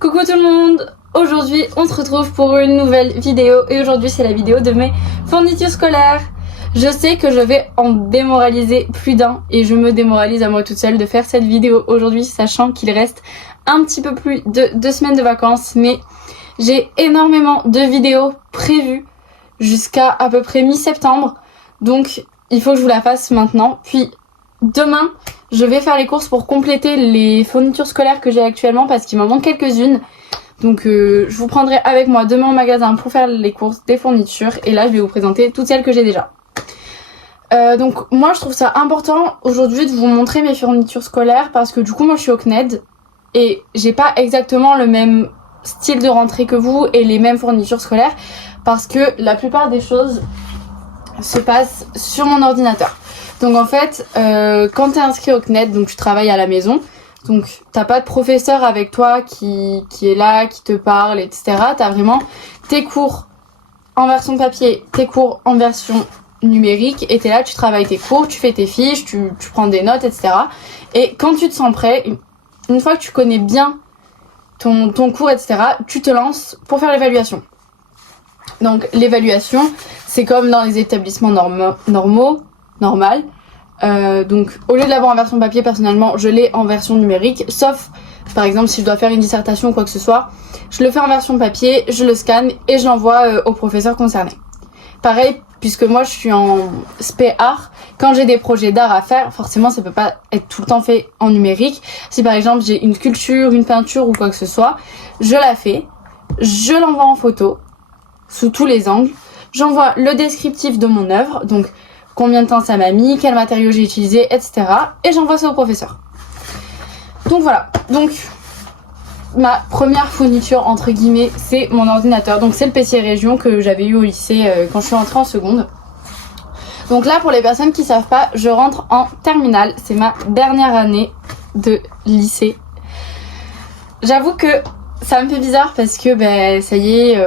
Coucou tout le monde! Aujourd'hui on se retrouve pour une nouvelle vidéo et aujourd'hui c'est la vidéo de mes fournitures scolaires. Je sais que je vais en démoraliser plus d'un et je me démoralise à moi toute seule de faire cette vidéo aujourd'hui, sachant qu'il reste un petit peu plus de 2 semaines de vacances, mais j'ai énormément de vidéos prévues jusqu'à à peu près mi-septembre, donc il faut que je vous la fasse maintenant. Puis demain je vais faire les courses pour compléter les fournitures scolaires que j'ai actuellement parce qu'il m'en manque quelques-unes. Donc je vous prendrai avec moi demain au magasin pour faire les courses des fournitures et là je vais vous présenter toutes celles que j'ai déjà. Donc moi je trouve ça important aujourd'hui de vous montrer mes fournitures scolaires parce que du coup moi je suis au CNED et j'ai pas exactement le même style de rentrée que vous et les mêmes fournitures scolaires parce que la plupart des choses se passent sur mon ordinateur. Donc en fait quand t'es inscrit au CNED, donc tu travailles à la maison, donc t'as pas de professeur avec toi qui est là, qui te parle, etc. T'as vraiment tes cours en version papier, tes cours en version numérique et t'es là, tu travailles tes cours, tu fais tes fiches, tu prends des notes, etc. Et quand tu te sens prêt, une fois que tu connais bien ton cours, etc., tu te lances pour faire l'évaluation. Donc l'évaluation, c'est comme dans les établissements normal. Donc au lieu de l'avoir en version papier, personnellement je l'ai en version numérique, sauf par exemple si je dois faire une dissertation ou quoi que ce soit, je le fais en version papier, je le scanne et je l'envoie au professeur concerné. Pareil, puisque moi je suis en spé art, quand j'ai des projets d'art à faire, forcément ça peut pas être tout le temps fait en numérique. Si par exemple j'ai une sculpture, une peinture ou quoi que ce soit, je la fais, je l'envoie en photo sous tous les angles, j'envoie le descriptif de mon œuvre, donc combien de temps ça m'a mis, quel matériau j'ai utilisé, etc. Et j'envoie ça au professeur. Donc voilà, donc ma première fourniture entre guillemets c'est mon ordinateur. Donc c'est le PC Région que j'avais eu au lycée quand je suis rentrée en seconde. Donc là pour les personnes qui savent pas, je rentre en terminale, c'est ma dernière année de lycée. J'avoue que ça me fait bizarre parce que ça y est,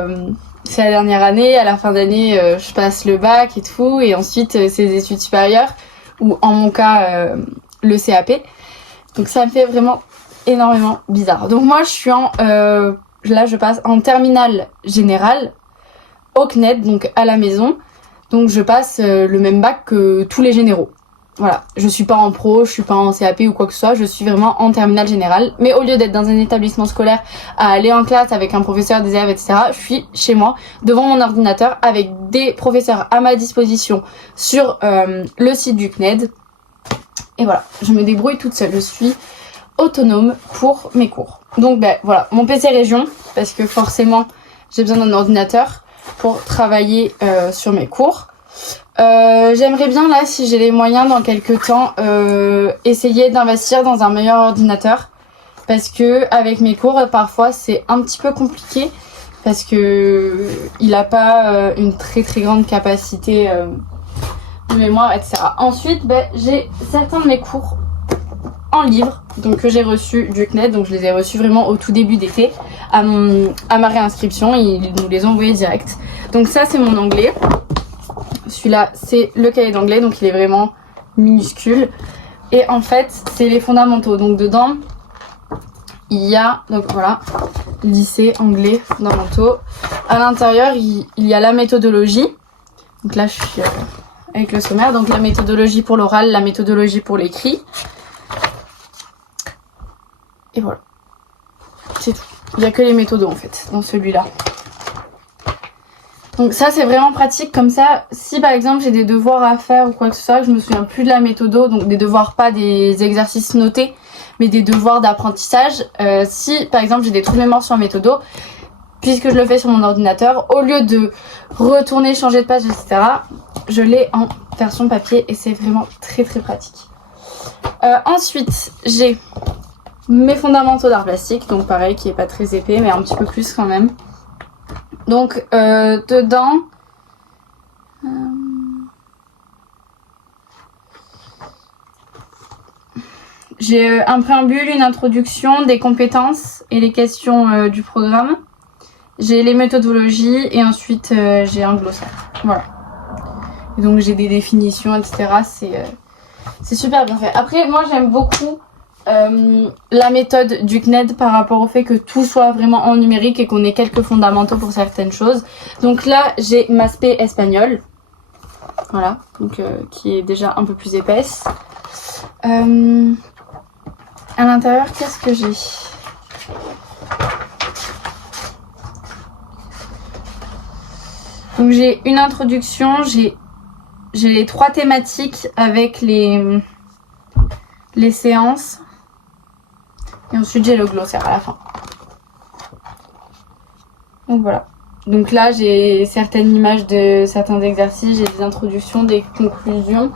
c'est la dernière année, à la fin d'année je passe le bac et tout, et ensuite c'est les études supérieures, ou en mon cas le CAP. Donc ça me fait vraiment énormément bizarre. Donc moi je suis là je passe en terminale générale au CNED, donc à la maison. Donc je passe le même bac que tous les généraux. Voilà, je suis pas en pro, je suis pas en CAP ou quoi que ce soit, je suis vraiment en terminale générale. Mais au lieu d'être dans un établissement scolaire à aller en classe avec un professeur, des élèves, etc., je suis chez moi, devant mon ordinateur, avec des professeurs à ma disposition sur le site du CNED. Et voilà, je me débrouille toute seule, je suis autonome pour mes cours. Donc voilà, mon PC Région, parce que forcément j'ai besoin d'un ordinateur pour travailler sur mes cours. J'aimerais bien là, si j'ai les moyens dans quelques temps, essayer d'investir dans un meilleur ordinateur parce que avec mes cours parfois c'est un petit peu compliqué parce que il a pas une très grande capacité de mémoire, etc. Ensuite j'ai certains de mes cours en livre donc que j'ai reçus du CNED, donc je les ai reçus vraiment au tout début d'été à ma réinscription, ils nous les ont envoyés direct. Donc ça c'est mon anglais. Celui-là, c'est le cahier d'anglais, donc il est vraiment minuscule. Et en fait, c'est les fondamentaux. Donc dedans, il y a, donc voilà, lycée, anglais, fondamentaux. À l'intérieur, il y a la méthodologie. Donc là, je suis avec le sommaire. Donc la méthodologie pour l'oral, la méthodologie pour l'écrit. Et voilà. C'est tout. Il n'y a que les méthodos en fait, dans celui-là. Donc ça c'est vraiment pratique, comme ça si par exemple j'ai des devoirs à faire ou quoi que ce soit, je me souviens plus de la méthodo, donc des devoirs pas des exercices notés mais des devoirs d'apprentissage, si par exemple j'ai des trous de mémoire sur la méthodo, puisque je le fais sur mon ordinateur, au lieu de retourner, changer de page, etc., je l'ai en version papier et c'est vraiment très pratique. Ensuite j'ai mes fondamentaux d'art plastique, donc pareil qui est pas très épais mais un petit peu plus quand même. Donc dedans j'ai un préambule, une introduction, des compétences et les questions du programme. J'ai les méthodologies et ensuite j'ai un glossaire. Voilà. Et donc j'ai des définitions, etc. C'est super bien fait. Après moi j'aime beaucoup la méthode du CNED par rapport au fait que tout soit vraiment en numérique et qu'on ait quelques fondamentaux pour certaines choses. Donc là, j'ai ma spé espagnol. Voilà, donc qui est déjà un peu plus épaisse. À l'intérieur, qu'est-ce que j'ai? Donc j'ai une introduction, j'ai les 3 thématiques avec les séances. Et ensuite j'ai le glossaire à la fin. Donc voilà. Donc là j'ai certaines images de certains exercices, j'ai des introductions, des conclusions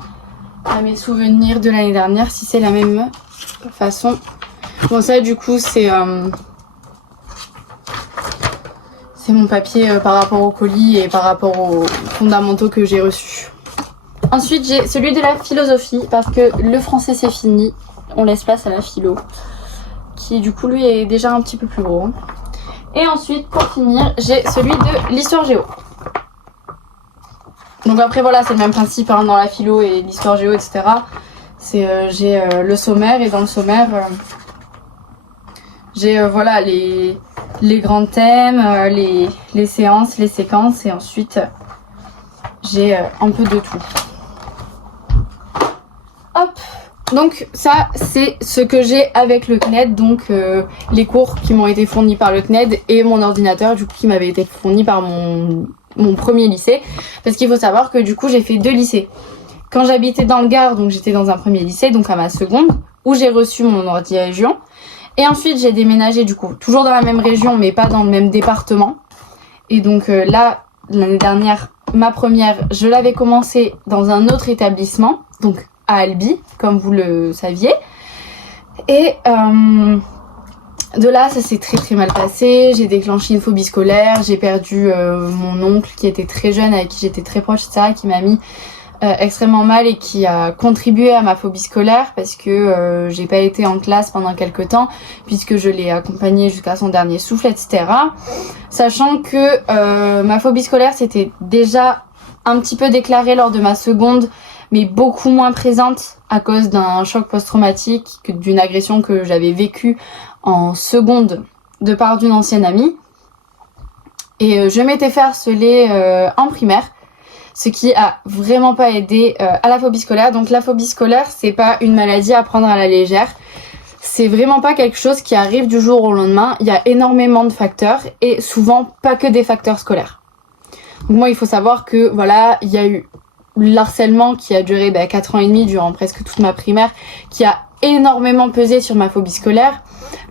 à mes souvenirs de l'année dernière si c'est la même façon. Bon ça du coup c'est mon papier par rapport au colis et par rapport aux fondamentaux que j'ai reçus. Ensuite j'ai celui de la philosophie parce que le français c'est fini, on laisse place à la philo qui du coup lui est déjà un petit peu plus gros. Et ensuite pour finir j'ai celui de l'histoire géo. Donc après voilà c'est le même principe hein, dans la philo et l'histoire géo etc. C'est j'ai le sommaire et dans le sommaire j'ai voilà les grands thèmes, les séances, les séquences et ensuite j'ai un peu de tout. Hop. Donc ça c'est ce que j'ai avec le CNED, donc les cours qui m'ont été fournis par le CNED et mon ordinateur du coup qui m'avait été fourni par mon premier lycée. Parce qu'il faut savoir que du coup j'ai fait 2 lycées. Quand j'habitais dans le Gard, donc j'étais dans un premier lycée, donc à ma seconde, où j'ai reçu mon ordi région. Et ensuite j'ai déménagé du coup, toujours dans la même région mais pas dans le même département. Et donc là, l'année dernière, ma première, je l'avais commencé dans un autre établissement, donc à Albi, comme vous le saviez. Et de là, ça s'est très très mal passé. J'ai déclenché une phobie scolaire, j'ai perdu mon oncle qui était très jeune, avec qui j'étais très proche, etc., qui m'a mis extrêmement mal et qui a contribué à ma phobie scolaire parce que j'ai pas été en classe pendant quelques temps puisque je l'ai accompagné jusqu'à son dernier souffle, etc. Sachant que ma phobie scolaire s'était déjà un petit peu déclarée lors de ma seconde, mais beaucoup moins présente à cause d'un choc post-traumatique, d'une agression que j'avais vécue en seconde de part d'une ancienne amie. Et je m'étais fait harceler en primaire, ce qui a vraiment pas aidé à la phobie scolaire. Donc la phobie scolaire, c'est pas une maladie à prendre à la légère. C'est vraiment pas quelque chose qui arrive du jour au lendemain. Il y a énormément de facteurs et souvent pas que des facteurs scolaires. Donc moi, il faut savoir que voilà, il y a eu l'harcèlement qui a duré 4 ans et demi durant presque toute ma primaire, qui a énormément pesé sur ma phobie scolaire.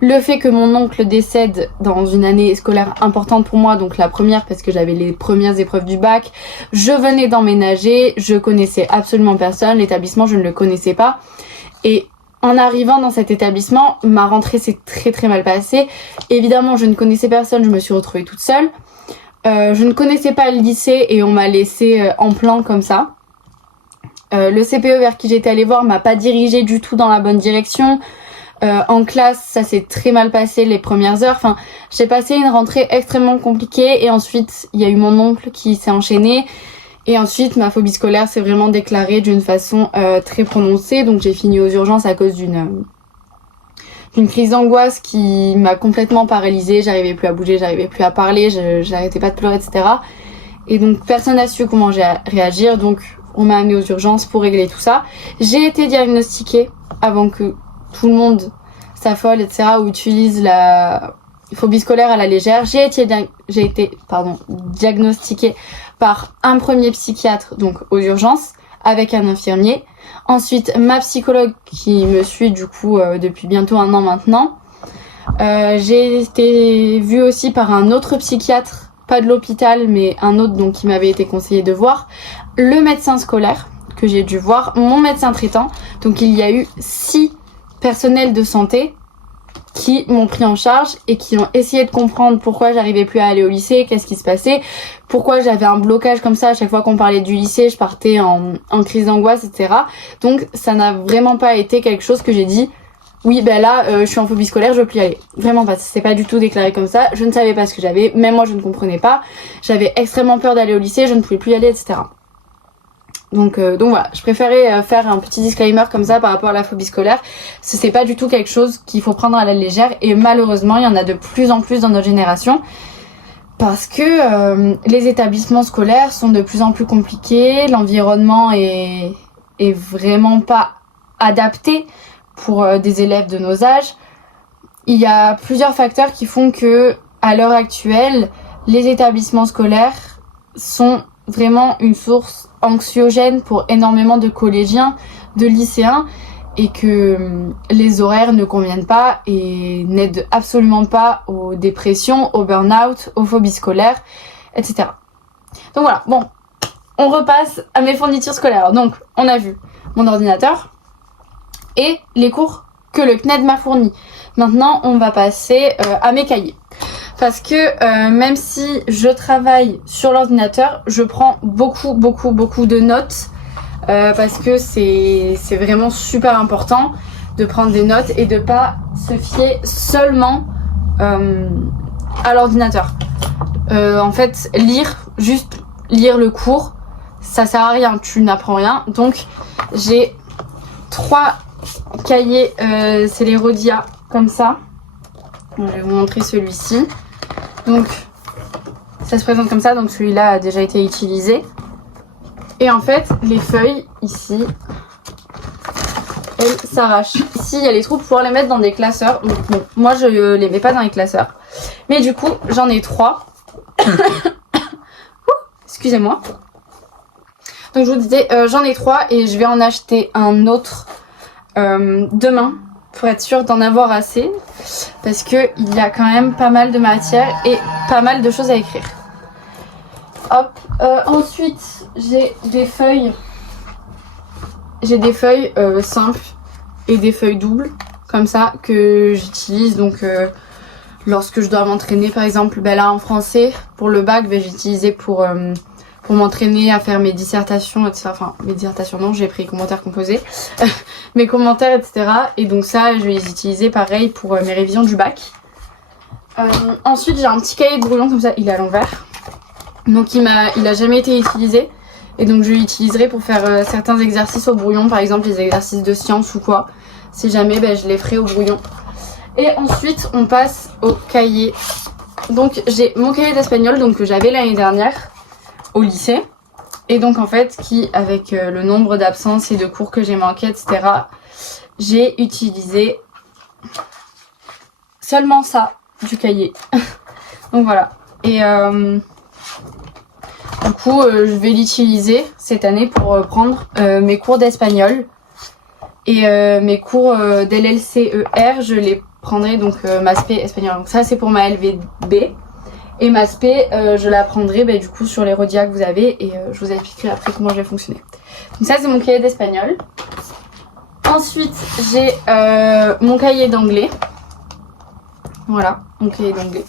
Le fait que mon oncle décède dans une année scolaire importante pour moi, donc la première parce que j'avais les premières épreuves du bac, je venais d'emménager, je connaissais absolument personne, l'établissement je ne le connaissais pas. Et en arrivant dans cet établissement, ma rentrée s'est très très mal passée. Évidemment, je ne connaissais personne, je me suis retrouvée toute seule. Je ne connaissais pas le lycée et on m'a laissée en plan comme ça. Le CPE vers qui j'étais allée voir m'a pas dirigée du tout dans la bonne direction. En classe, ça s'est très mal passé les premières heures. Enfin, j'ai passé une rentrée extrêmement compliquée et ensuite il y a eu mon oncle qui s'est enchaîné. Et ensuite, ma phobie scolaire s'est vraiment déclarée d'une façon très prononcée. Donc j'ai fini aux urgences à cause d'une crise d'angoisse qui m'a complètement paralysée. J'arrivais plus à bouger, j'arrivais plus à parler, j'arrêtais pas de pleurer, etc. Et donc personne n'a su comment réagir. Donc on m'a amenée aux urgences pour régler tout ça. J'ai été diagnostiquée avant que tout le monde s'affole, etc. ou utilise la phobie scolaire à la légère. J'ai été diagnostiquée par un premier psychiatre, donc aux urgences, avec un infirmier. Ensuite, ma psychologue qui me suit du coup depuis bientôt 1 an maintenant. J'ai été vue aussi par un autre psychiatre, pas de l'hôpital, mais un autre donc qui m'avait été conseillé de voir. Le médecin scolaire que j'ai dû voir, mon médecin traitant. Donc il y a eu 6 personnels de santé qui m'ont pris en charge et qui ont essayé de comprendre pourquoi j'arrivais plus à aller au lycée, qu'est-ce qui se passait, pourquoi j'avais un blocage comme ça à chaque fois qu'on parlait du lycée, je partais en crise d'angoisse, etc. Donc ça n'a vraiment pas été quelque chose que j'ai dit oui là je suis en phobie scolaire, je veux plus y aller. Vraiment pas, c'est pas du tout déclaré comme ça, je ne savais pas ce que j'avais, même moi je ne comprenais pas, j'avais extrêmement peur d'aller au lycée, je ne pouvais plus y aller, etc. Donc voilà, je préférais faire un petit disclaimer comme ça par rapport à la phobie scolaire. C'est pas du tout quelque chose qu'il faut prendre à la légère et malheureusement il y en a de plus en plus dans notre génération parce que les établissements scolaires sont de plus en plus compliqués, l'environnement est vraiment pas adapté pour des élèves de nos âges. Il y a plusieurs facteurs qui font que à l'heure actuelle, les établissements scolaires sont vraiment une source anxiogène pour énormément de collégiens, de lycéens et que les horaires ne conviennent pas et n'aident absolument pas aux dépressions, au burn-out, aux phobies scolaires, etc. Donc voilà, bon, on repasse à mes fournitures scolaires. Donc on a vu mon ordinateur et les cours que le CNED m'a fournis. Maintenant on va passer à mes cahiers. Parce que même si je travaille sur l'ordinateur, je prends beaucoup de notes parce que c'est vraiment super important de prendre des notes et de pas se fier seulement à l'ordinateur. En fait, juste lire le cours, ça sert à rien, tu n'apprends rien. Donc j'ai 3 cahiers, c'est les Rhodia comme ça. Je vais vous montrer celui-ci. Donc ça se présente comme ça, donc celui-là a déjà été utilisé. Et en fait, les feuilles ici, elles s'arrachent. Ici, il y a les trous pour pouvoir les mettre dans des classeurs. Donc, bon, moi je les mets pas dans les classeurs. Mais du coup, j'en ai 3. Excusez-moi. Donc je vous disais, j'en ai 3 et je vais en acheter un autre demain. Pour être sûr d'en avoir assez parce que il y a quand même pas mal de matière et pas mal de choses à écrire. Hop, ensuite j'ai des feuilles simples et des feuilles doubles comme ça que j'utilise donc lorsque je dois m'entraîner par exemple là en français pour le bac j'utilisais pour m'entraîner à faire mes dissertations, etc. Enfin, mes dissertations non, j'ai pris commentaires composés, mes commentaires, etc. Et donc ça, je vais les utiliser pareil pour mes révisions du bac. Ensuite, j'ai un petit cahier de brouillon comme ça, il est à l'envers. Donc il a jamais été utilisé. Et donc je l'utiliserai pour faire certains exercices au brouillon, par exemple les exercices de sciences ou quoi. Si jamais, je les ferai au brouillon. Et ensuite, on passe au cahier. Donc j'ai mon cahier d'espagnol donc que j'avais l'année dernière au lycée et donc en fait qui avec le nombre d'absences et de cours que j'ai manqué etc j'ai utilisé seulement ça du cahier donc voilà et du coup je vais l'utiliser cette année pour prendre mes cours d'espagnol et mes cours d'LLCER je les prendrai donc ma spé espagnol donc ça c'est pour ma LVB. Et ma spé, je la prendrai du coup sur les Rhodia que vous avez et je vous expliquerai après comment je vais fonctionner. Donc ça c'est mon cahier d'espagnol. Ensuite j'ai mon cahier d'anglais. Voilà, mon cahier d'anglais.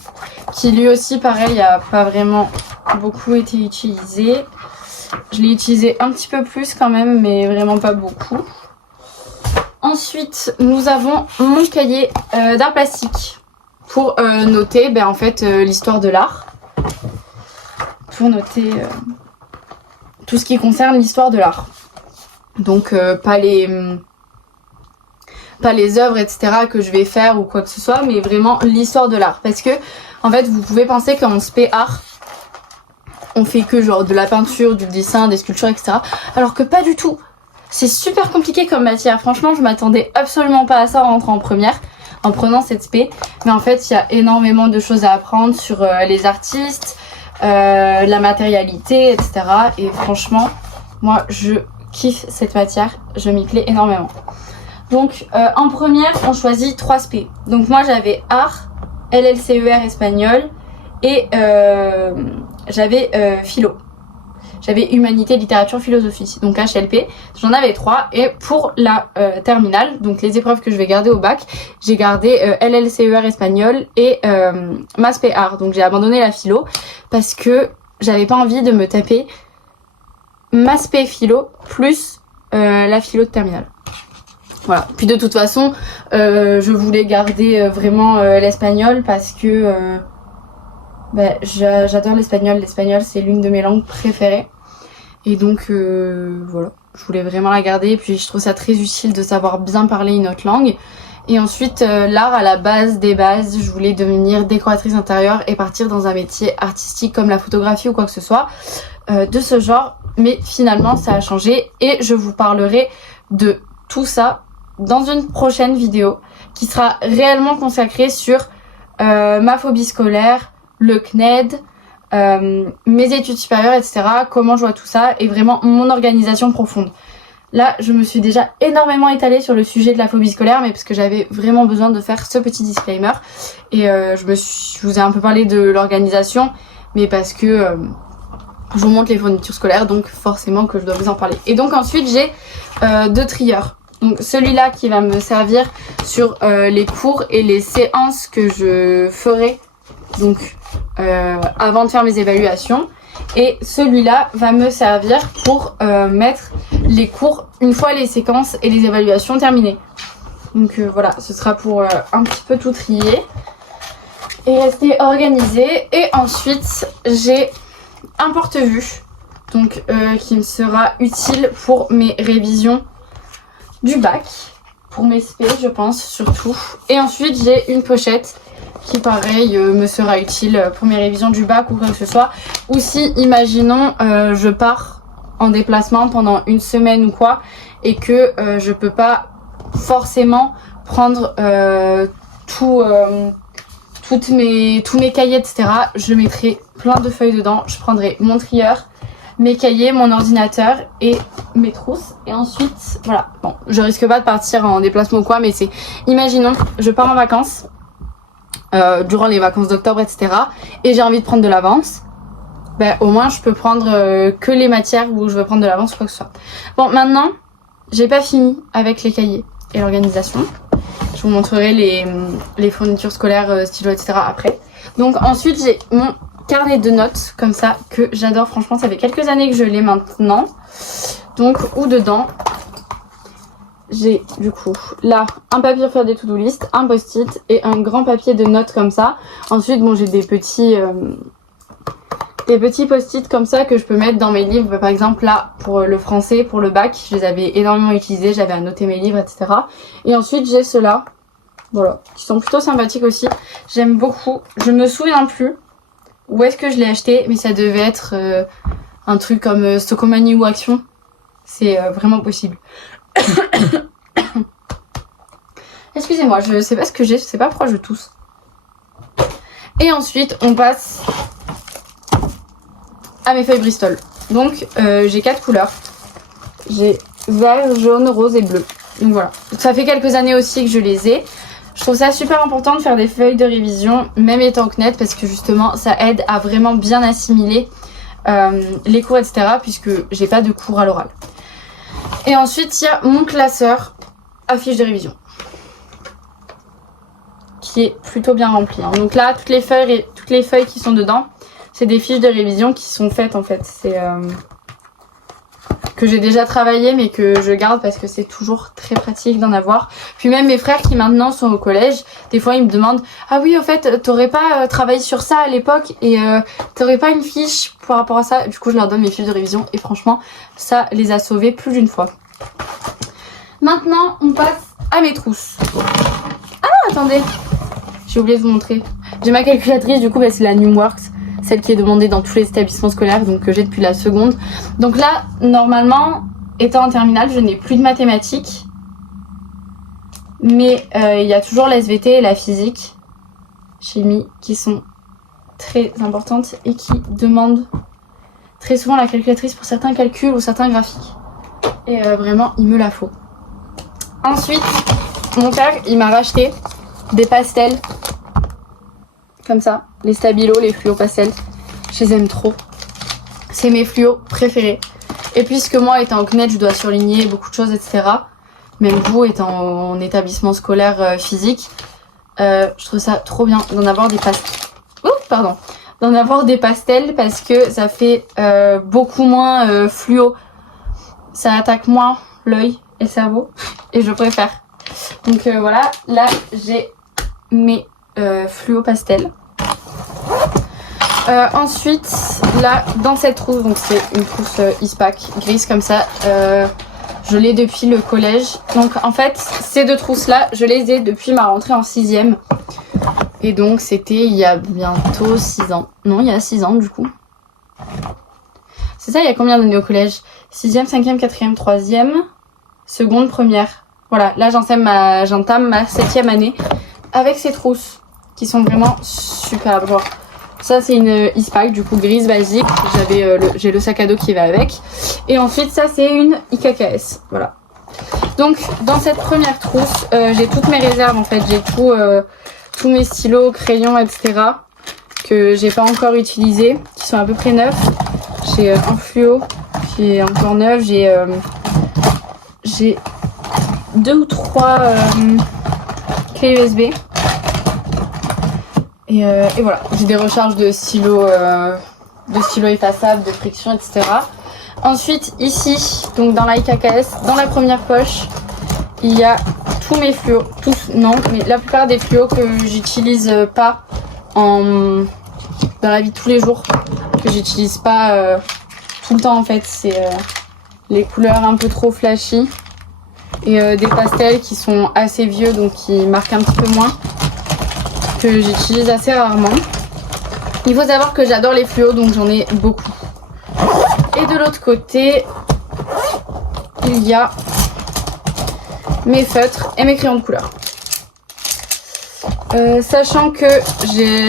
Qui lui aussi pareil a pas vraiment beaucoup été utilisé. Je l'ai utilisé un petit peu plus quand même mais vraiment pas beaucoup. Ensuite nous avons mon cahier d'art plastique. Pour noter en fait l'histoire de l'art. Pour noter tout ce qui concerne l'histoire de l'art. Donc pas les œuvres etc que je vais faire ou quoi que ce soit, mais vraiment l'histoire de l'art. Parce que en fait vous pouvez penser qu'en spé art on fait que genre de la peinture, du dessin, des sculptures etc. Alors que pas du tout. C'est super compliqué comme matière. Franchement je m'attendais absolument pas à ça en rentrant en première. En prenant cette spé, mais en fait il y a énormément de choses à apprendre sur les artistes, la matérialité, etc. Et franchement, moi je kiffe cette matière, je m'y plais énormément. Donc en première, on choisit 3 spé. Donc moi j'avais art, LLCER espagnol et j'avais philo. J'avais humanité, littérature, philosophie, donc HLP. J'en avais 3 et pour la terminale, donc les épreuves que je vais garder au bac, j'ai gardé LLCER espagnol et MASP art. Donc j'ai abandonné la philo parce que j'avais pas envie de me taper MASP philo plus la philo de terminale. Voilà. Puis de toute façon, je voulais garder vraiment l'espagnol parce que j'adore l'espagnol. L'espagnol c'est l'une de mes langues préférées. Et donc voilà, je voulais vraiment la garder. Et puis je trouve ça très utile de savoir bien parler une autre langue. Et ensuite, l'art à la base des bases, je voulais devenir décoratrice intérieure et partir dans un métier artistique comme la photographie ou quoi que ce soit de ce genre. Mais finalement, ça a changé et je vous parlerai de tout ça dans une prochaine vidéo qui sera réellement consacrée sur ma phobie scolaire, le CNED, mes études supérieures, etc. Comment je vois tout ça et vraiment mon organisation profonde. Là, je me suis déjà énormément étalée sur le sujet de la phobie scolaire, mais parce que j'avais vraiment besoin de faire ce petit disclaimer. Et je vous ai un peu parlé de l'organisation, mais parce que je vous montre les fournitures scolaires, donc forcément que je dois vous en parler. Et donc ensuite, j'ai 2 trieurs. Donc celui-là qui va me servir sur les cours et les séances que je ferai donc avant de faire mes évaluations. Et celui-là va me servir pour mettre les cours une fois les séquences et les évaluations terminées. Donc voilà, ce sera pour un petit peu tout trier et rester organisé. Et ensuite, j'ai un porte-vue donc qui me sera utile pour mes révisions du bac, pour mes spé je pense surtout. Et ensuite, j'ai une pochette qui pareil me sera utile pour mes révisions du bac ou quoi que ce soit. Ou si, imaginons, je pars en déplacement pendant une semaine ou quoi et que je peux pas forcément prendre tous mes cahiers, etc. Je mettrai plein de feuilles dedans. Je prendrai mon trieur, mes cahiers, mon ordinateur et mes trousses. Et ensuite, voilà. Bon, je risque pas de partir en déplacement ou quoi, mais c'est, imaginons, je pars en vacances. Durant les vacances d'octobre, etc. Et j'ai envie de prendre de l'avance, ben, au moins je peux prendre que les matières où je veux prendre de l'avance ou quoi que ce soit. Bon, maintenant, j'ai pas fini avec les cahiers et l'organisation. Je vous montrerai les fournitures scolaires, stylos, etc. après. Donc ensuite, j'ai mon carnet de notes, comme ça, que j'adore. Franchement, ça fait quelques années que je l'ai maintenant. Donc, où dedans, j'ai du coup là un papier pour faire des to-do list, un post-it et un grand papier de notes comme ça. Ensuite bon, j'ai des petits post-it comme ça que je peux mettre dans mes livres. Par exemple là pour le français, pour le bac, je les avais énormément utilisés, j'avais à noter mes livres, etc. Et ensuite j'ai ceux-là, voilà, qui sont plutôt sympathiques aussi. J'aime beaucoup. Je me souviens plus où est-ce que je l'ai acheté, mais ça devait être un truc comme Stocomanie ou Action. C'est vraiment possible. Excusez-moi, je sais pas ce que j'ai, je sais pas pourquoi je tousse. Et ensuite, on passe à mes feuilles Bristol. Donc, j'ai 4 couleurs. J'ai vert, jaune, rose et bleu. Donc voilà. Ça fait quelques années aussi que je les ai. Je trouve ça super important de faire des feuilles de révision, même étant CNED, parce que justement, ça aide à vraiment bien assimiler les cours, etc. Puisque j'ai pas de cours à l'oral. Et ensuite, il y a mon classeur à fiches de révision qui est plutôt bien rempli. Hein. Donc là, toutes les feuilles qui sont dedans, c'est des fiches de révision qui sont faites en fait. C'est que j'ai déjà travaillé mais que je garde parce que c'est toujours très pratique d'en avoir. Puis même mes frères qui maintenant sont au collège, des fois ils me demandent « Ah oui, au fait, t'aurais pas travaillé sur ça à l'époque et t'aurais pas une fiche par rapport à ça ?» Du coup, je leur donne mes fiches de révision et franchement, ça les a sauvés plus d'une fois. Maintenant, on passe à mes trousses. Ah, attendez, j'ai oublié de vous montrer. J'ai ma calculatrice, du coup, bah, c'est la Numworks, celle qui est demandée dans tous les établissements scolaires, donc que j'ai depuis la seconde. Donc là, normalement, étant en terminale, je n'ai plus de mathématiques. Mais il y a toujours la SVT et la physique, chimie, qui sont très importantes et qui demandent très souvent la calculatrice pour certains calculs ou certains graphiques. Et vraiment, il me la faut. Ensuite, mon père, il m'a racheté des pastels. Comme ça, les stabilos, les fluos pastels. Je les aime trop. C'est mes fluos préférés. Et puisque moi, étant au CNED, je dois surligner beaucoup de choses, etc. Même vous, étant en établissement scolaire physique, je trouve ça trop bien d'en avoir des pastels. Ouh, pardon. D'en avoir des pastels parce que ça fait beaucoup moins fluo. Ça attaque moins l'œil et le cerveau. Et je préfère. Donc voilà, là j'ai mes fluo pastels. Ensuite, là, dans cette trousse, donc c'est une trousse Eastpak grise comme ça, je l'ai depuis le collège. Donc en fait, ces deux trousses-là, je les ai depuis ma rentrée en 6ème. Et donc c'était il y a bientôt 6 ans. Non, il y a 6 ans du coup. C'est ça, il y a combien d'années au collège? 6ème, 5ème, 4ème, 3ème, seconde, première. Voilà, là j'entame ma 7ème année avec ces trousses qui sont vraiment superbes. Genre, ça c'est une Eastpak du coup grise basique. J'ai le sac à dos qui va avec. Et ensuite ça c'est une IKKS. Voilà. Donc dans cette première trousse, j'ai toutes mes réserves en fait. J'ai tous mes stylos, crayons, etc. que j'ai pas encore utilisés, qui sont à peu près neufs. J'ai un fluo qui est encore neuf. J'ai 2 ou 3 clés USB. Et voilà, j'ai des recharges de stylos effaçables, de friction, etc. Ensuite, ici, donc dans la IKKS, dans la première poche, il y a tous mes fluos. Tous, non, mais la plupart des fluos que j'utilise pas dans la vie de tous les jours. Que j'utilise pas tout le temps en fait. C'est les couleurs un peu trop flashy. Et des pastels qui sont assez vieux, donc qui marquent un petit peu moins. Que j'utilise assez rarement. Il faut savoir que j'adore les fluos, donc j'en ai beaucoup. Et de l'autre côté, il y a mes feutres et mes crayons de couleur. Sachant que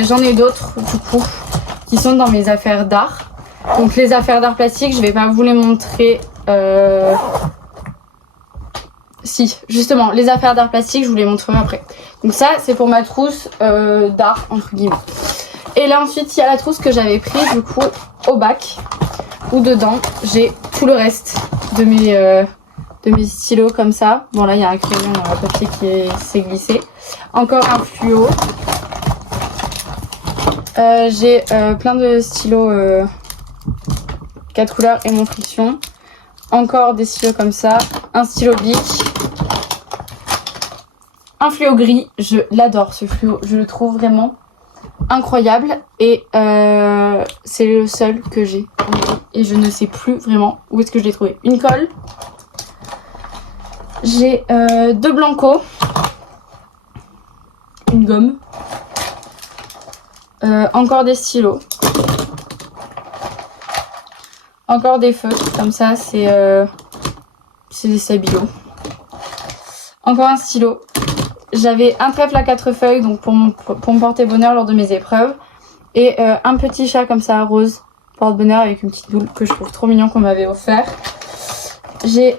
j'en ai d'autres du coup qui sont dans mes affaires d'art. Donc les affaires d'art plastique, je vais pas vous les montrer. Si, justement, les affaires d'art plastique, je vous les montrerai après. Donc ça, c'est pour ma trousse d'art, entre guillemets. Et là, ensuite, il y a la trousse que j'avais prise, du coup, au bac. Où dedans, j'ai tout le reste de mes stylos comme ça. Bon, là, il y a un crayon à papier qui s'est glissé. Encore un fluo. J'ai plein de stylos 4 couleurs et mon friction. Encore des stylos comme ça. Un stylo Bic. Un fluo gris. Je l'adore ce fluo. Je le trouve vraiment incroyable. Et c'est le seul que j'ai. Et je ne sais plus vraiment où est-ce que je l'ai trouvé. Une colle. J'ai 2 blancos. Une gomme. Encore des stylos. Encore des feutres, comme ça, c'est des stabilo. Encore un stylo. J'avais un trèfle à 4 feuilles, donc pour me porter bonheur lors de mes épreuves. Et un petit chat comme ça, rose, porte-bonheur avec une petite boule que je trouve trop mignon qu'on m'avait offert. J'ai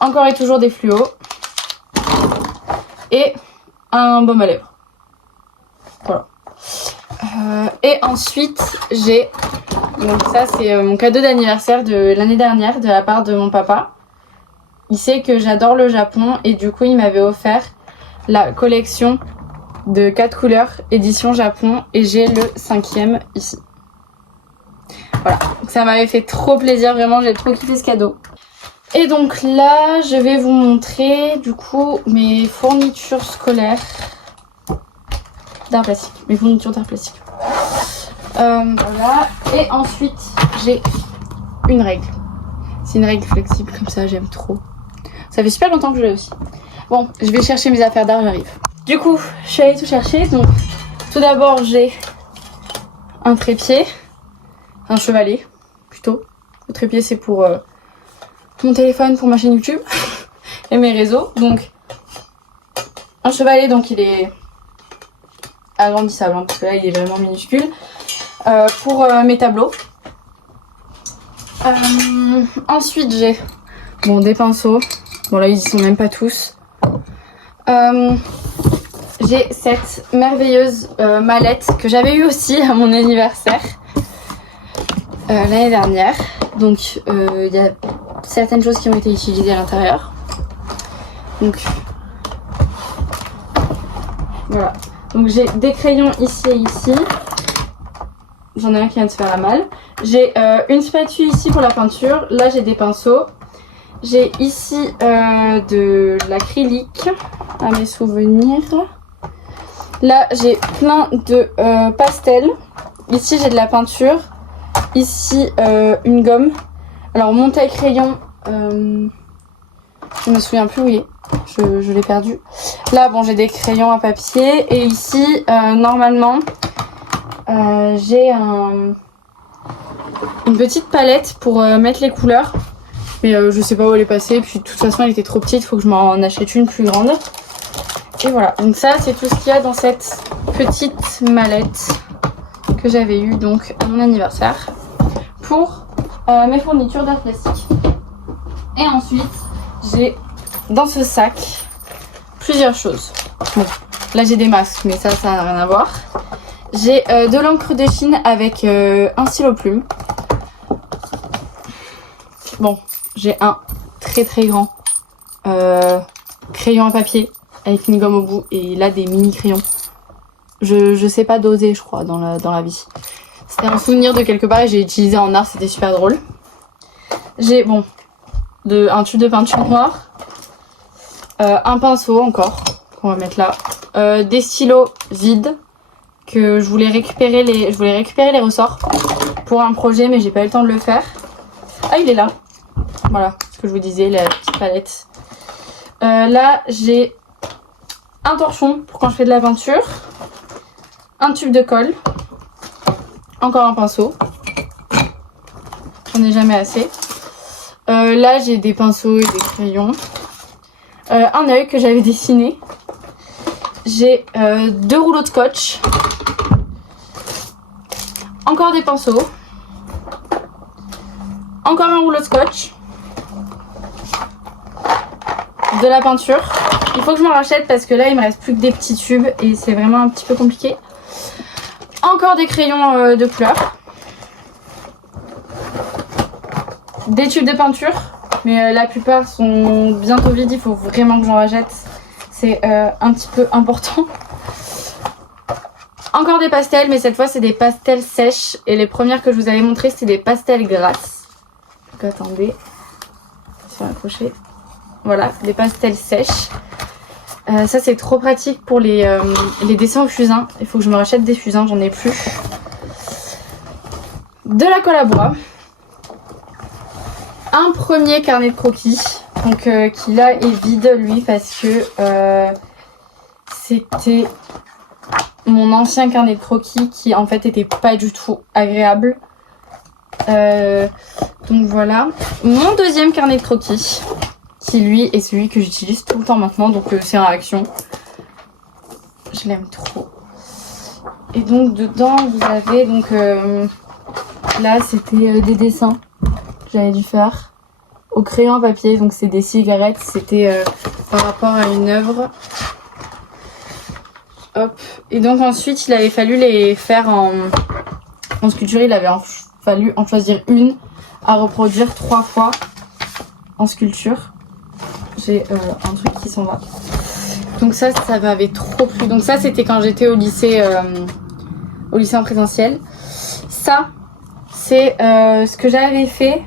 encore et toujours des fluos. Et un baume à lèvres. Voilà. Et ensuite, j'ai... Donc ça, c'est mon cadeau d'anniversaire de l'année dernière de la part de mon papa. Il sait que j'adore le Japon et du coup, il m'avait offert la collection de 4 couleurs édition Japon et j'ai le 5e ici. Voilà, donc ça m'avait fait trop plaisir, vraiment, j'ai trop kiffé ce cadeau. Et donc là, je vais vous montrer du coup mes fournitures scolaires d'art plastique. Mes fournitures d'art plastique. Voilà. Et ensuite, j'ai une règle. C'est une règle flexible comme ça, j'aime trop. Ça fait super longtemps que je l'ai aussi. Bon, je vais chercher mes affaires d'art, j'arrive. Du coup, je suis allée tout chercher. Donc, tout d'abord, j'ai un trépied. Un chevalet, plutôt. Le trépied, c'est pour mon téléphone, pour ma chaîne YouTube et mes réseaux. Donc, un chevalet, donc il est agrandissable, hein, parce que là, il est vraiment minuscule. Pour mes tableaux. Ensuite, j'ai des pinceaux. Bon, là, ils y sont même pas tous. J'ai cette merveilleuse mallette que j'avais eue aussi à mon anniversaire l'année dernière. Donc, il y a certaines choses qui ont été utilisées à l'intérieur. Donc, voilà. Donc, j'ai des crayons ici et ici. J'en ai un qui vient de se faire la malle. J'ai une spatule ici pour la peinture. Là, j'ai des pinceaux. J'ai ici de l'acrylique à mes souvenirs. Là, j'ai plein de pastels ici j'ai de la peinture. Ici une gomme. Alors mon taille-crayon, je me souviens plus où il est. Je l'ai perdu. Là bon j'ai des crayons à papier. Et ici normalement j'ai une petite palette pour mettre les couleurs. Mais je sais pas où elle est passée. Puis de toute façon elle était trop petite. Il faut que je m'en achète une plus grande. Et voilà. Donc ça c'est tout ce qu'il y a dans cette petite mallette que j'avais eue donc à mon anniversaire. Pour mes fournitures d'art plastique. Et ensuite j'ai dans ce sac plusieurs choses. Bon, là j'ai des masques mais ça n'a rien à voir. J'ai de l'encre de Chine avec un stylo plume. Bon, j'ai un très grand crayon à papier avec une gomme au bout et là des mini crayons. Je sais pas doser je crois dans la vie. C'était un souvenir de quelque part et j'ai utilisé en art, c'était super drôle. J'ai bon un tube de peinture noire, un pinceau encore qu'on va mettre là, des stylos vides que je voulais récupérer les ressorts pour un projet mais j'ai pas eu le temps de le faire. Ah il est là. Voilà ce que je vous disais, la petite palette. Là j'ai un torchon pour quand je fais de la peinture, un tube de colle. Encore un pinceau. J'en ai jamais assez. Là, j'ai des pinceaux et des crayons. Un œil que j'avais dessiné. J'ai 2 rouleaux de scotch. Encore des pinceaux. Encore un rouleau de scotch. De la peinture. Il faut que je m'en rachète parce que là, il me reste plus que des petits tubes et c'est vraiment un petit peu compliqué. Encore des crayons de couleur. Des tubes de peinture. Mais la plupart sont bientôt vides. Il faut vraiment que j'en rachète. C'est un petit peu important. Encore des pastels. Mais cette fois c'est des pastels sèches. Et les premières que je vous avais montrées c'était des pastels grasses. Donc attendez. Je vais accrocher. Voilà. Des pastels sèches. Ça c'est trop pratique pour les dessins au fusain. Il faut que je me rachète des fusains, j'en ai plus. De la colle à bois. Un premier carnet de croquis. Donc qui là est vide lui parce que c'était mon ancien carnet de croquis qui en fait était pas du tout agréable. Donc voilà. Mon deuxième carnet de croquis. Qui lui est celui que j'utilise tout le temps maintenant, donc c'est en action. Je l'aime trop. Et donc dedans vous avez donc là c'était des dessins que j'avais dû faire au crayon à papier, donc c'est des cigarettes, c'était par rapport à une œuvre. Hop. Et donc ensuite il avait fallu les faire en sculpture, il avait fallu en choisir une à reproduire 3 fois en sculpture. J'ai un truc qui s'en va. Donc ça m'avait trop plu. Donc ça c'était quand j'étais au lycée en présentiel. Ça c'est ce que j'avais fait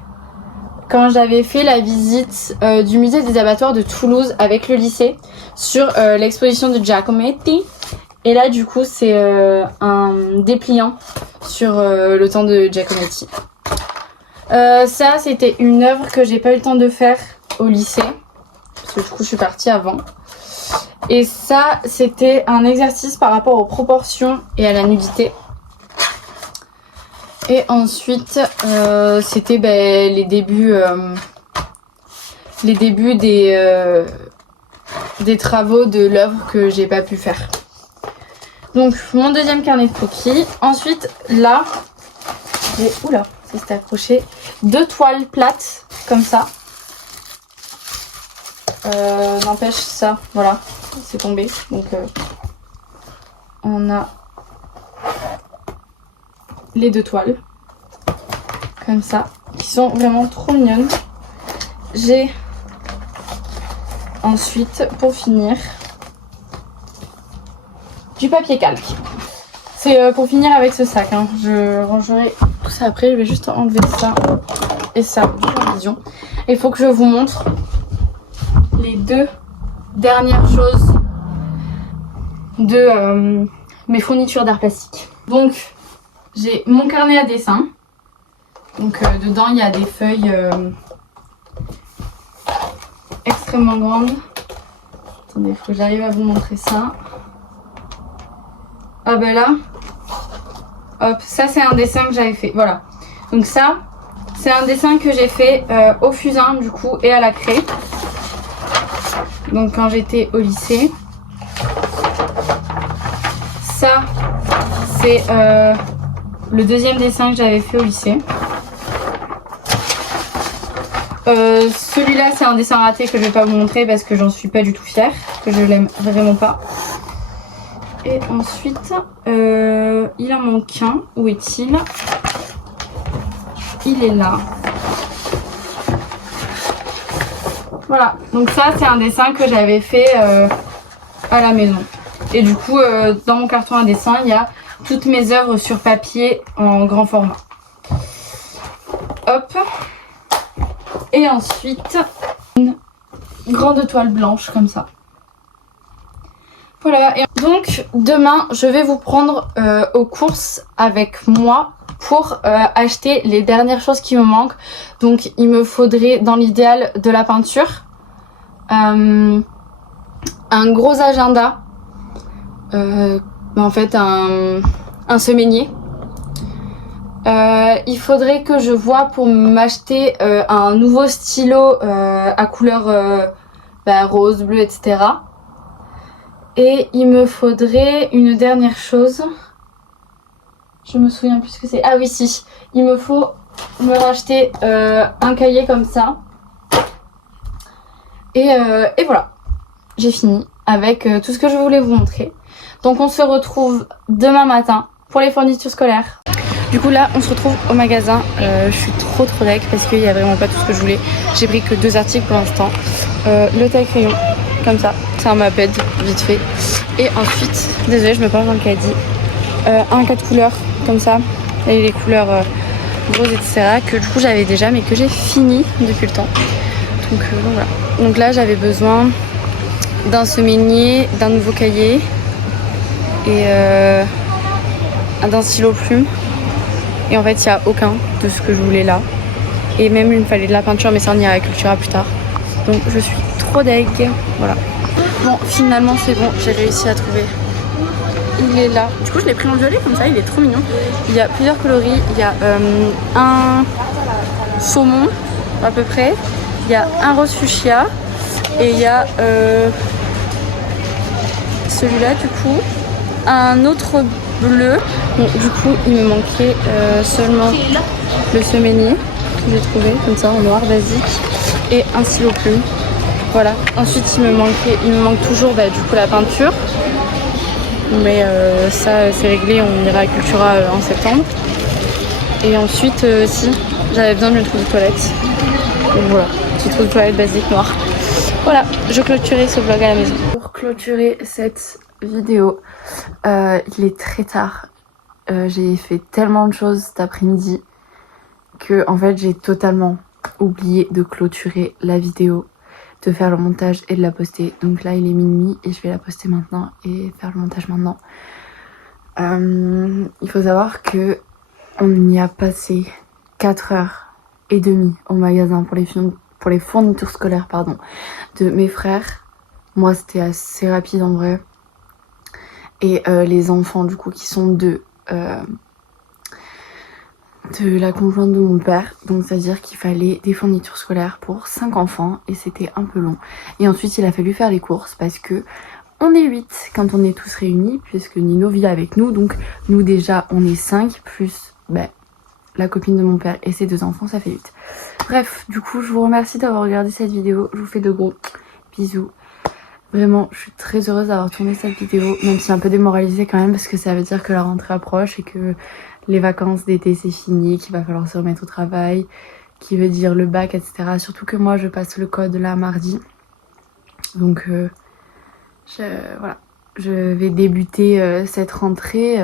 quand j'avais fait la visite du musée des abattoirs de Toulouse avec le lycée sur l'exposition de Giacometti. Et là du coup c'est un dépliant sur le temps de Giacometti. Ça c'était une œuvre que j'ai pas eu le temps de faire au lycée. Parce que du coup je suis partie avant. Et ça c'était un exercice par rapport aux proportions et à la nudité. Et ensuite c'était les débuts des travaux de l'œuvre que j'ai pas pu faire. Donc mon deuxième carnet de croquis. Ensuite là j'ai, oula, ça s'était accroché, 2 toiles plates comme ça. N'empêche ça, voilà, c'est tombé. Donc on a les 2 toiles comme ça qui sont vraiment trop mignonnes. J'ai ensuite pour finir du papier calque. C'est pour finir avec ce sac, hein. Je rangerai tout ça après, je vais juste enlever ça et ça en vision. Il faut que je vous montre les 2 dernières choses de mes fournitures d'art plastique. Donc j'ai mon carnet à dessin. Donc dedans il y a des feuilles extrêmement grandes. Attendez, il faut que j'arrive à vous montrer ça. Ah ben là, hop, ça c'est un dessin que j'avais fait, voilà. Donc ça, c'est un dessin que j'ai fait au fusain du coup et à la craie. Donc quand j'étais au lycée. Ça, c'est le deuxième dessin que j'avais fait au lycée. Celui-là, c'est un dessin raté que je vais pas vous montrer parce que j'en suis pas du tout fière, que je l'aime vraiment pas. Et ensuite, il en manque un. Où est-il? Il est là. Voilà, donc ça, c'est un dessin que j'avais fait à la maison. Et du coup, dans mon carton à dessin, il y a toutes mes œuvres sur papier en grand format. Hop. Et ensuite, une grande toile blanche comme ça. Voilà. Et donc, demain, je vais vous prendre aux courses avec moi pour acheter les dernières choses qui me manquent. Donc, il me faudrait, dans l'idéal, de la peinture. Un gros agenda. En fait, un semainier. Il faudrait que je voie pour m'acheter un nouveau stylo à couleur rose, bleu, etc. Et il me faudrait une dernière chose. Je me souviens plus ce que c'est. Ah oui, si. Il me faut me racheter un cahier comme ça. Et voilà. J'ai fini avec tout ce que je voulais vous montrer. Donc on se retrouve demain matin pour les fournitures scolaires. Du coup là on se retrouve au magasin. Je suis trop deg parce qu'il n'y a vraiment pas tout ce que je voulais. J'ai pris que 2 articles pour l'instant. Le taille-crayon, comme ça, c'est un Maped, vite fait. Et ensuite, désolée je me penche dans le caddie, un 4 couleurs comme ça. Et les couleurs roses etc. que du coup j'avais déjà mais que j'ai fini depuis le temps. Donc voilà. Donc là j'avais besoin d'un semainier, d'un nouveau cahier et d'un stylo plume. Et en fait il n'y a aucun de ce que je voulais là. Et même il me fallait de la peinture mais ça on ira cultura plus tard. Donc je suis trop deg. Voilà. Bon finalement c'est bon, j'ai réussi à trouver. Il est là. Du coup je l'ai pris en violet comme ça, il est trop mignon. Il y a plusieurs coloris. Il y a un saumon à peu près. Il y a un rose fuchsia. Et il y a celui-là du coup. Un autre bleu. Bon, du coup il me manquait seulement le semainier que j'ai trouvé comme ça en noir basique. Et un stylo plume. Voilà. Ensuite il me manque toujours du coup la peinture. Mais ça c'est réglé, on ira à Cultura en septembre. Et ensuite si j'avais besoin d'une trousse de toilette. Donc voilà, petite trousse de toilette basique noire. Voilà, je clôturerai ce vlog à la maison. Pour clôturer cette vidéo, il est très tard. J'ai fait tellement de choses cet après-midi que en fait j'ai totalement oublié de clôturer la vidéo, de faire le montage et de la poster. Donc là il est minuit et je vais la poster maintenant et faire le montage maintenant. Il faut savoir que on y a passé 4h30 au magasin pour les fournitures scolaires de mes frères. Moi c'était assez rapide en vrai. Et les enfants du coup qui sont de la conjointe de mon père. Donc c'est à dire qu'il fallait des fournitures scolaires pour 5 enfants et c'était un peu long. Et ensuite il a fallu faire les courses parce que on est 8 quand on est tous réunis puisque Nino vit avec nous. Donc nous déjà on est 5 plus la copine de mon père et ses 2 enfants, ça fait 8. Bref, du coup je vous remercie d'avoir regardé cette vidéo. Je vous fais de gros bisous. Vraiment, je suis très heureuse d'avoir tourné cette vidéo, même si un peu démoralisée quand même parce que ça veut dire que la rentrée approche et que les vacances d'été c'est fini, qu'il va falloir se remettre au travail, qui veut dire le bac, etc. Surtout que moi je passe le code là mardi. Donc voilà, je vais débuter cette rentrée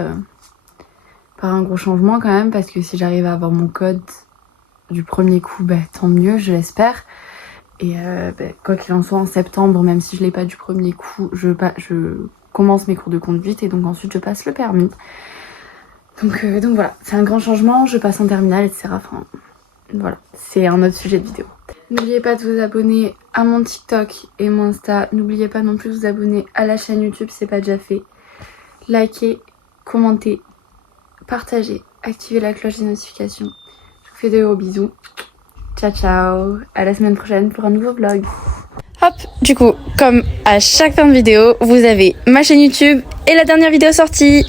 par un gros changement quand même, parce que si j'arrive à avoir mon code du premier coup, tant mieux, je l'espère. Et quoi qu'il en soit, en septembre, même si je l'ai pas du premier coup, je commence mes cours de conduite et donc ensuite je passe le permis. Donc voilà, c'est un grand changement, je passe en terminale, etc. Enfin, voilà, c'est un autre sujet de vidéo. N'oubliez pas de vous abonner à mon TikTok et mon Insta. N'oubliez pas non plus de vous abonner à la chaîne YouTube si c'est pas déjà fait. Likez, commentez, partagez, activez la cloche des notifications. Je vous fais de gros bisous. Ciao ciao, à la semaine prochaine pour un nouveau vlog. Hop, du coup, comme à chaque fin de vidéo, vous avez ma chaîne YouTube et la dernière vidéo sortie.